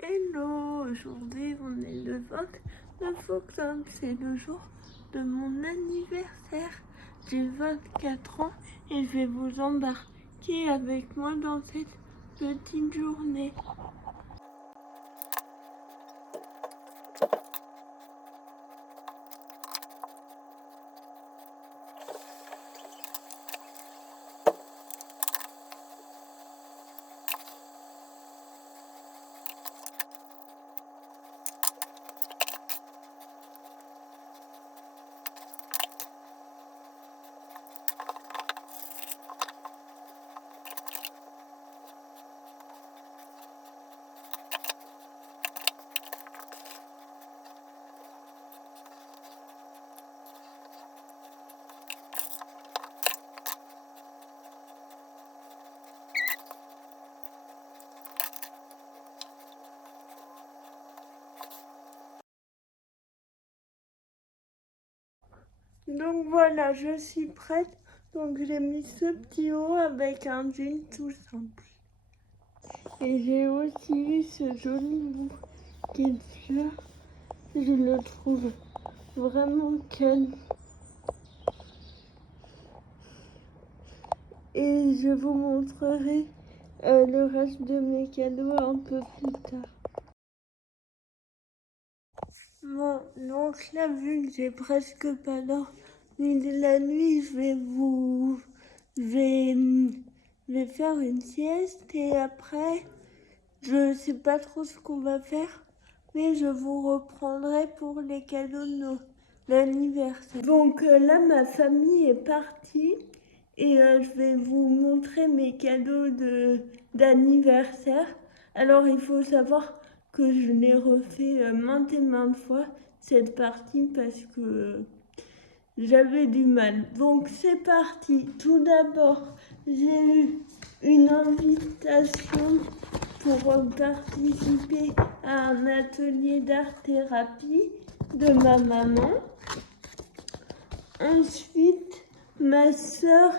Hello, aujourd'hui on est le 29 octobre, c'est le jour de mon anniversaire. J'ai 24 ans et je vais vous embarquer avec moi dans cette petite journée. Donc voilà, je suis prête. Donc j'ai mis ce petit haut avec un jean tout simple. Et j'ai aussi eu ce joli bouquet de fleurs. Je le trouve vraiment calme. Et je vous montrerai le reste de mes cadeaux un peu plus tard. Bon, donc là, vu que j'ai presque pas dormi de la nuit, je vais faire une sieste et après, je sais pas trop ce qu'on va faire, mais je vous reprendrai pour les cadeaux de l'anniversaire. Donc là, ma famille est partie et je vais vous montrer mes cadeaux d'anniversaire. Alors, il faut savoir que je l'ai refait maintes et maintes fois cette partie parce que j'avais du mal. Donc c'est parti. Tout d'abord, j'ai eu une invitation pour participer à un atelier d'art-thérapie de ma maman. Ensuite, ma sœur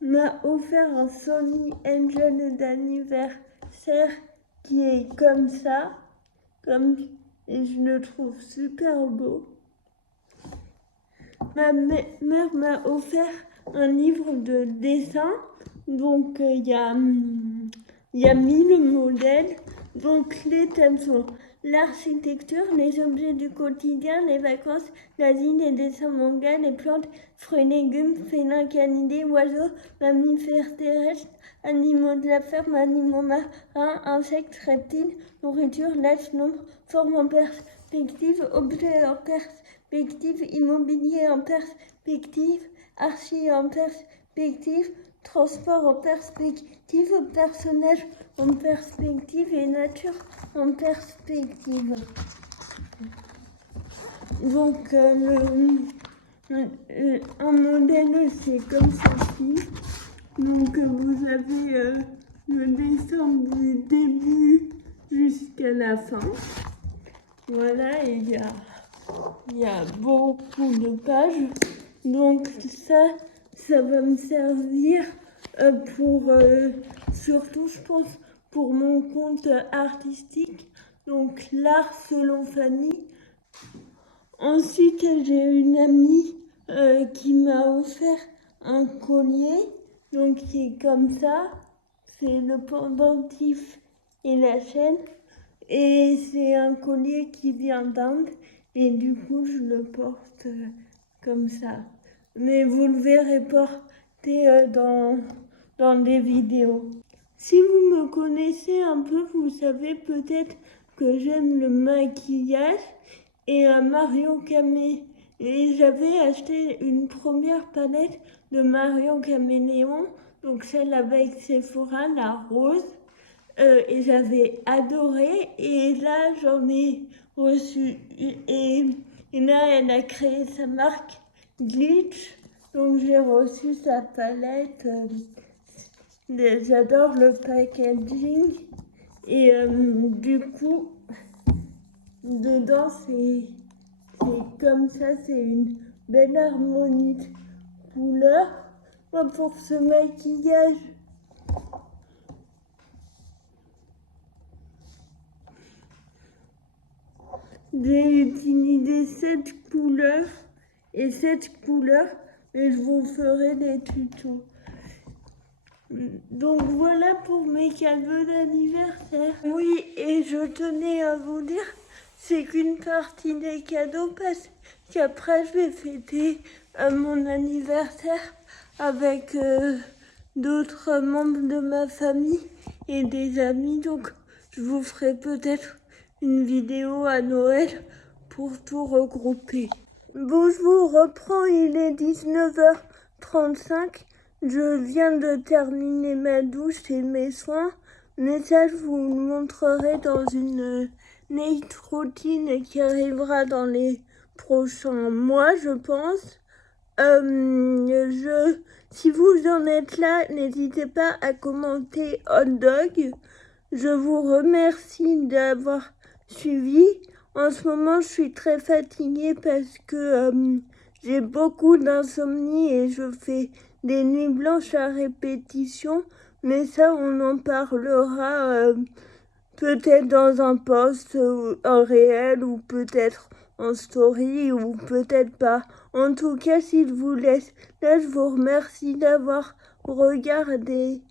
m'a offert un Sony Angel d'anniversaire qui est comme ça, et je le trouve super beau. Ma mère m'a offert un livre de dessin, donc il y a 1000 modèles. Donc les thèmes sont l'architecture, les objets du quotidien, les vacances, l'Asie, les dessins manga, les plantes, fruits, légumes, félins, canidés, oiseaux, mammifères terrestres, animaux de la ferme, animaux marins, insectes, reptiles, nourriture, l'âge, nombre, forme en perspective, objets en perspective, immobilier en perspective, archi en perspective, transport en perspective, personnage en perspective et nature en perspective. Donc un modèle c'est comme ceci. Donc vous avez le dessin du début jusqu'à la fin. Voilà, et il y a beaucoup de pages. Donc ça va me servir pour, surtout je pense, pour mon compte artistique. Donc l'art selon Fanny. Ensuite, j'ai une amie qui m'a offert un collier. Donc qui est comme ça. C'est le pendentif et la chaîne. Et c'est un collier qui vient d'Inde et du coup je le porte comme ça. Mais vous le verrez porter dans des vidéos. Si vous me connaissez un peu, vous savez peut-être que j'aime le maquillage et Marion Camé. Et j'avais acheté une première palette de Marion Caméléon, donc celle avec Sephora, la rose. Et j'avais adoré. Et là, j'en ai reçu. Et là, elle a créé sa marque Glitch. Donc, j'ai reçu sa palette. J'adore le packaging. Et du coup, dedans, c'est comme ça. C'est une belle harmonie de couleurs. Moi, pour ce maquillage, j'ai utilisé 7 couleurs et 7 couleurs, mais je vous ferai des tutos. Donc voilà pour mes cadeaux d'anniversaire. Oui, et je tenais à vous dire, c'est qu'une partie des cadeaux parce qu'après je vais fêter mon anniversaire avec d'autres membres de ma famille et des amis. Donc je vous ferai peut-être une vidéo à Noël pour tout regrouper. Bon, je vous reprends, il est 19h35. Je viens de terminer ma douche et mes soins, mais ça je vous le montrerai dans une night routine qui arrivera dans les prochains mois, je pense. Si vous en êtes là, n'hésitez pas à commenter hot dog. Je vous remercie d'avoir suivi. En ce moment, je suis très fatiguée parce que j'ai beaucoup d'insomnie et je fais des nuits blanches à répétition. Mais ça, on en parlera peut-être dans un post en réel ou peut-être en story ou peut-être pas. En tout cas, s'il vous laisse, là, je vous remercie d'avoir regardé.